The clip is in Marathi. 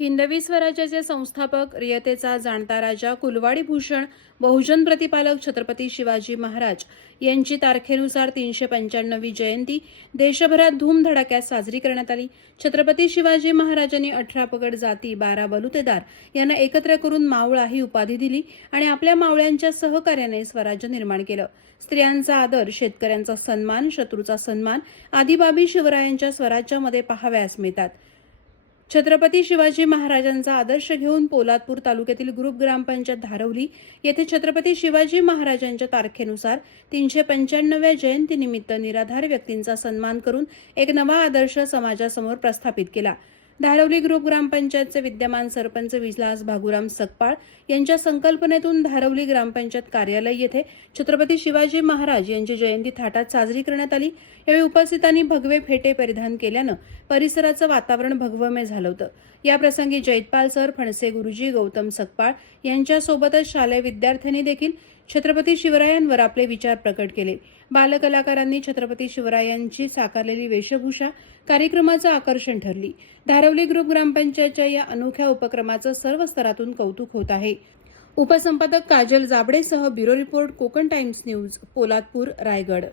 हिंदवी स्वराज्याचे संस्थापक, रियतेचा जाणता राजा, कुलवाडी भूषण, बहुजन प्रतिपालक छत्रपती शिवाजी महाराज यांची तारखेनुसार 395वी जयंती देशभरात धूमधडाक्यात साजरी करण्यात आली। छत्रपती शिवाजी महाराजांनी 18 पगड जाती, 12 बलुतेदार यांना एकत्र करून मावळा ही उपाधी दिली आणि आपल्या मावळ्यांच्या सहकार्याने स्वराज्य निर्माण केलं। स्त्रियांचा आदर, शेतकऱ्यांचा सन्मान, शत्रूचा सन्मान आदी बाबी शिवरायांच्या स्वराज्यामध्ये पाहावयास मिळतात। छत्रपती शिवाजी महाराजांचा आदर्श घेऊन पोलादपूर तालुक्यातील ग्रुप ग्रामपंचायत धारवली येथे छत्रपती शिवाजी महाराजांच्या तारखेनुसार 395व्या जयंतीनिमित्त निराधार व्यक्तींचा सन्मान करून एक नवा आदर्श समाजासमोर प्रस्थापित केला। धारवली ग्रुप ग्रामपंचायतचे विद्यमान सरपंच विलास भागुराम सकपाळ यांच्या संकल्पनेतून धारवली ग्रामपंचायत कार्यालय येथे छत्रपती शिवाजी महाराज यांची जयंती थाटात साजरी करण्यात आली। यावेळी उपस्थितांनी भगवे फेटे परिधान केल्यानं परिसराचं वातावरण भगवमय झालं होतं। या प्रसंगी जयपाल सर, फणसे गुरुजी, गौतम सकपाळ यांच्यासोबतच शालेय विद्यार्थ्यांनी देखील छत्रपती शिवरायांवर आपले विचार प्रकट केले। बालकलाकारांनी छत्रपती शिवरायांची साकारलेली वेशभूषा कार्यक्रमाचं आकर्षण ठरली। धारवली ग्रुप ग्रामपंचायतच्या या अनोख्या उपक्रमाचं सर्व स्तरातून कौतुक होत आहे। उपसंपादक काजल जाबडेसह bureau report, Konkan times news, Poladpur, Raigad.